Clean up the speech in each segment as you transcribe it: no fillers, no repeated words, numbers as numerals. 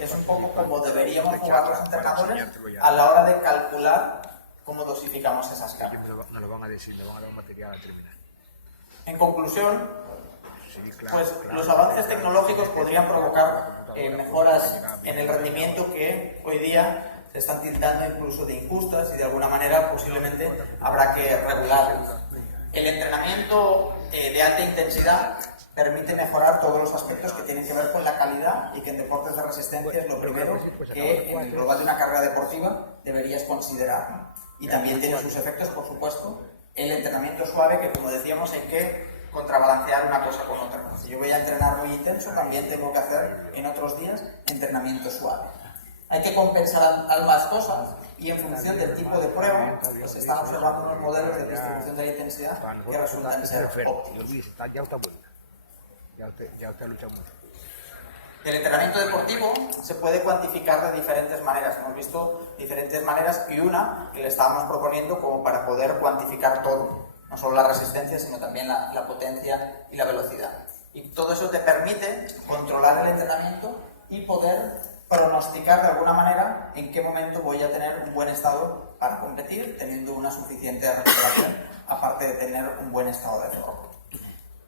es un poco como deberíamos jugar los entrenadores a la hora de calcular cómo dosificamos esas cargas. Nos lo van a decir, nos van a dar un material a terminar. En conclusión, pues los avances tecnológicos podrían provocar mejoras en el rendimiento que hoy día se están tildando incluso de injustas y de alguna manera posiblemente habrá que regularlas. El entrenamiento de alta intensidad permite mejorar todos los aspectos que tienen que ver con la calidad y que en deportes de resistencia es lo primero que en el global de una carrera deportiva deberías considerar, ¿no? Y también tiene sus efectos, por supuesto, el entrenamiento suave, que como decíamos hay que contrabalancear una cosa con otra. Si yo voy a entrenar muy intenso, también tengo que hacer en otros días entrenamiento suave. Hay que compensar ambas cosas y en función del tipo de prueba, pues se están observando unos modelos de distribución de la intensidad que resultan ser óptimos. Ya usted lucha mucho. El entrenamiento deportivo se puede cuantificar de diferentes maneras. Hemos visto diferentes maneras y una que le estábamos proponiendo como para poder cuantificar todo. No solo la resistencia, sino también la potencia y la velocidad. Y todo eso te permite controlar el entrenamiento y poder pronosticar de alguna manera en qué momento voy a tener un buen estado para competir, teniendo una suficiente recuperación, aparte de tener un buen estado de forma.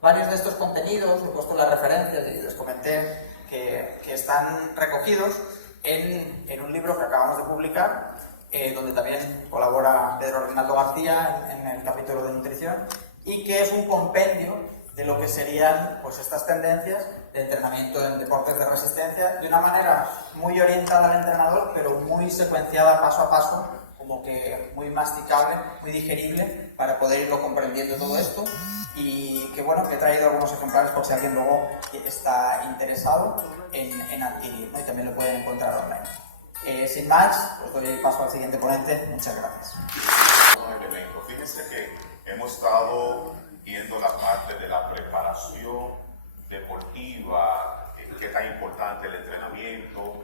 Varios de estos contenidos, he puesto las referencias y les comenté que están recogidos en un libro que acabamos de publicar, donde también colabora Pedro Reinaldo García en el capítulo de nutrición, y que es un compendio de lo que serían pues estas tendencias de entrenamiento en deportes de resistencia, de una manera muy orientada al entrenador, pero muy secuenciada paso a paso, como que muy masticable, muy digerible, para poder irlo comprendiendo todo esto. Y que bueno, que he traído algunos ejemplares por si alguien luego está interesado en adquirir, ¿no? Y también lo pueden encontrar online. Sin más, pues doy paso al siguiente ponente. Muchas gracias. Fíjense que hemos estado viendo la parte de la preparación deportiva, qué tan importante el entrenamiento,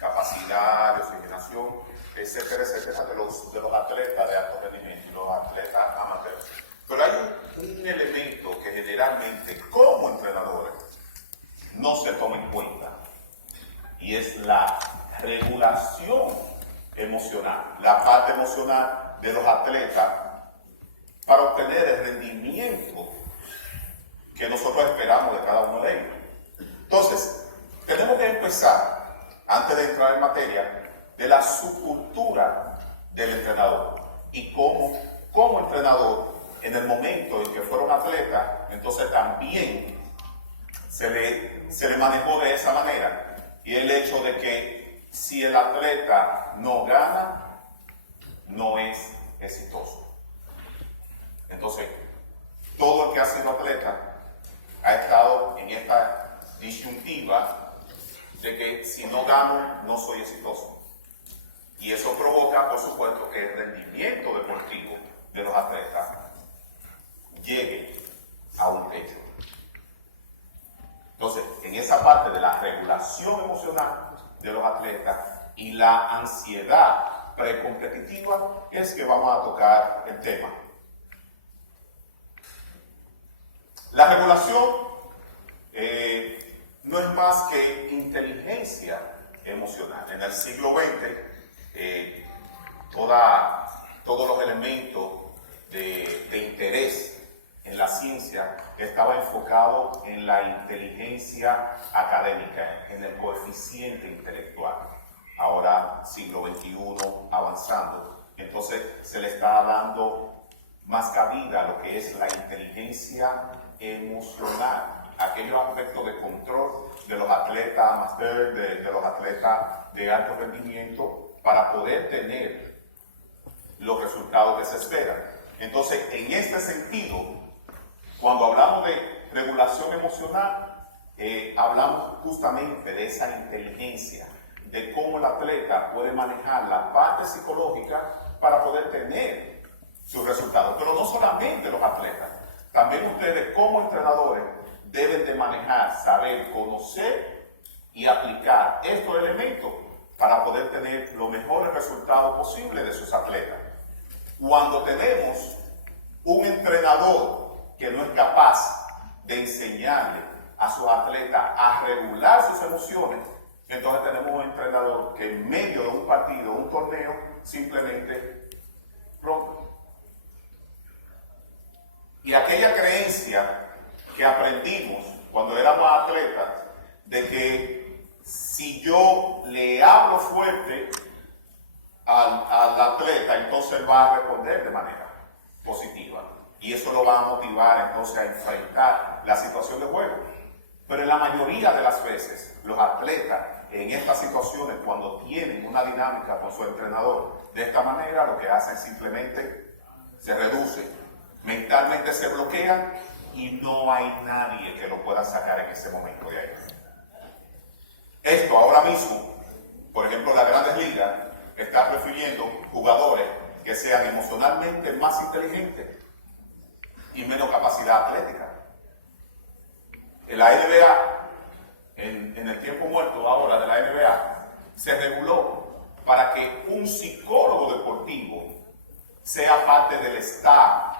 capacidad de oxigenación, etcétera, etcétera, de los atletas de alto rendimiento y los atletas amateurs. Pero hay un elemento que generalmente como entrenadores no se toma en cuenta, y es la regulación emocional, la parte emocional de los atletas para obtener el rendimiento que nosotros esperamos de cada uno de ellos. Entonces, tenemos que empezar, antes de entrar en materia, de la subcultura del entrenador y cómo, como entrenador, en el momento en que fueron atletas, entonces también se le manejó de esa manera. Y el hecho de que si el atleta no gana, no es exitoso. Entonces, todo el que ha sido atleta ha estado en esta disyuntiva de que si no gano, no soy exitoso. Y eso provoca, por supuesto, que el rendimiento deportivo de los atletas llegue a un techo. Entonces, en esa parte de la regulación emocional de los atletas y la ansiedad precompetitiva es que vamos a tocar el tema. La regulación no es más que inteligencia emocional. En el siglo XX, todos los elementos de interés en la ciencia estaba enfocado en la inteligencia académica, en el coeficiente intelectual. Ahora, siglo XXI, avanzando, entonces se le está dando más cabida a lo que es la inteligencia emocional, aquellos aspectos de control de los atletas amateur, de los atletas de alto rendimiento, para poder tener los resultados que se esperan. Entonces, en este sentido, cuando hablamos de regulación emocional, hablamos justamente de esa inteligencia, de cómo el atleta puede manejar la parte psicológica para poder tener sus resultados. Pero no solamente los atletas, también ustedes como entrenadores deben de manejar, saber, conocer y aplicar estos elementos para poder tener los mejores resultados posibles de sus atletas. Cuando tenemos un entrenador que no es capaz de enseñarle a sus atletas a regular sus emociones, entonces tenemos un entrenador que en medio de un partido, un torneo, simplemente rompe. Y aquella creencia que aprendimos cuando éramos atletas, de que si yo le hablo fuerte al atleta, entonces él va a responder de manera positiva. Y eso lo va a motivar entonces a enfrentar la situación de juego. Pero en la mayoría de las veces, los atletas en estas situaciones, cuando tienen una dinámica con su entrenador de esta manera, lo que hacen simplemente se reduce, mentalmente se bloquean y no hay nadie que lo pueda sacar en ese momento de ahí. Esto ahora mismo, por ejemplo, las Grandes Ligas está prefiriendo jugadores que sean emocionalmente más inteligentes y menos capacidad atlética. En la NBA, en el tiempo muerto ahora de la NBA, se reguló para que un psicólogo deportivo sea parte del staff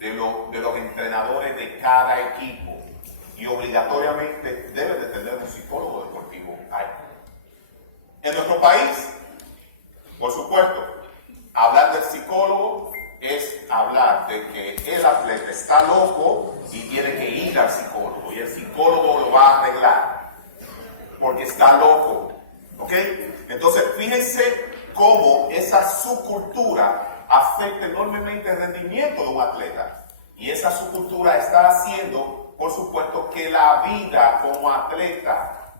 de los entrenadores de cada equipo, y obligatoriamente debe de tener un psicólogo deportivo ahí. En nuestro país, por supuesto, hablar del psicólogo es hablar de que el atleta está loco y tiene que ir al psicólogo, y el psicólogo lo va a arreglar porque está loco, ¿ok? Entonces fíjense cómo esa subcultura afecta enormemente el rendimiento de un atleta, y esa subcultura está haciendo, por supuesto, que la vida como atleta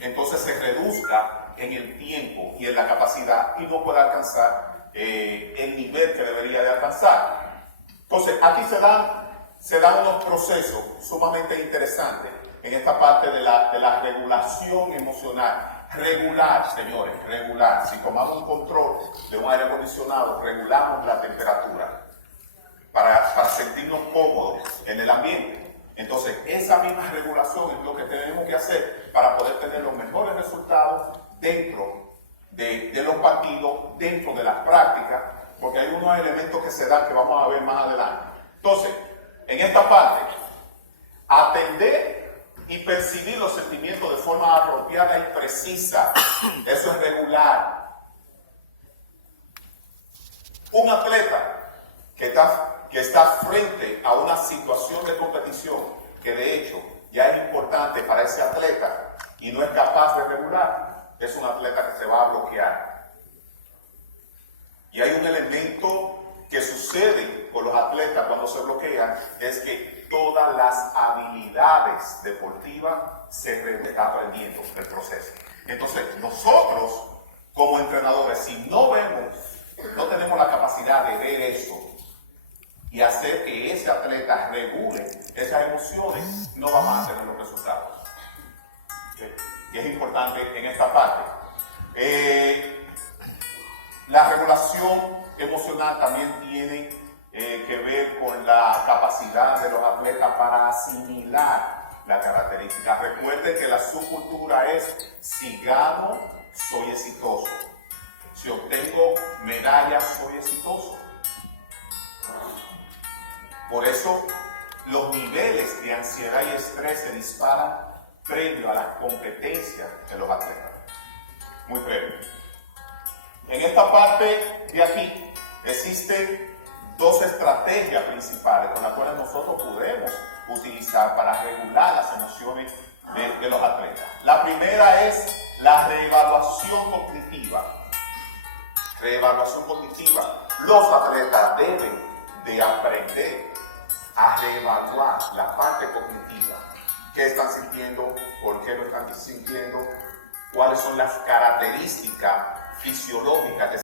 entonces se reduzca en el tiempo y en la capacidad y no pueda alcanzar el nivel que debería de alcanzar. Entonces aquí se dan unos procesos sumamente interesantes en esta parte de la regulación emocional. Regular, señores, regular. Si tomamos un control de un aire acondicionado, regulamos la temperatura para sentirnos cómodos en el ambiente. Entonces, esa misma regulación es lo que tenemos que hacer para poder tener los mejores resultados dentro de los partidos, dentro de las prácticas, porque hay unos elementos que se dan que vamos a ver más adelante. Entonces, en esta parte, atender y percibir los sentimientos de forma apropiada y precisa, eso es regular. Un atleta que está frente a una situación de competición que de hecho ya es importante para ese atleta y no es capaz de regular, es un atleta que se va a bloquear. Y hay un elemento que sucede con los atletas cuando se bloquean, es que todas las habilidades deportivas se está aprendiendo el proceso. Entonces nosotros como entrenadores, si no tenemos la capacidad de ver eso y hacer que ese atleta regule esas emociones, no vamos a tener los resultados. ¿Okay? Y es importante en esta parte. La regulación emocional también tiene que ver con la capacidad de los atletas para asimilar la característica. Recuerden que la subcultura es: si gano, soy exitoso. Si obtengo medallas, soy exitoso. Por eso los niveles de ansiedad y estrés se disparan previo a las competencias de los atletas. Muy previo. En esta parte de aquí existen dos estrategias principales con las cuales nosotros podemos utilizar para regular las emociones de los atletas. La primera es la reevaluación cognitiva. Reevaluación cognitiva. Los atletas deben de aprender a reevaluar la parte cognitiva. ¿Qué están sintiendo? ¿Por qué lo están sintiendo? ¿Cuáles son las características fisiológicas que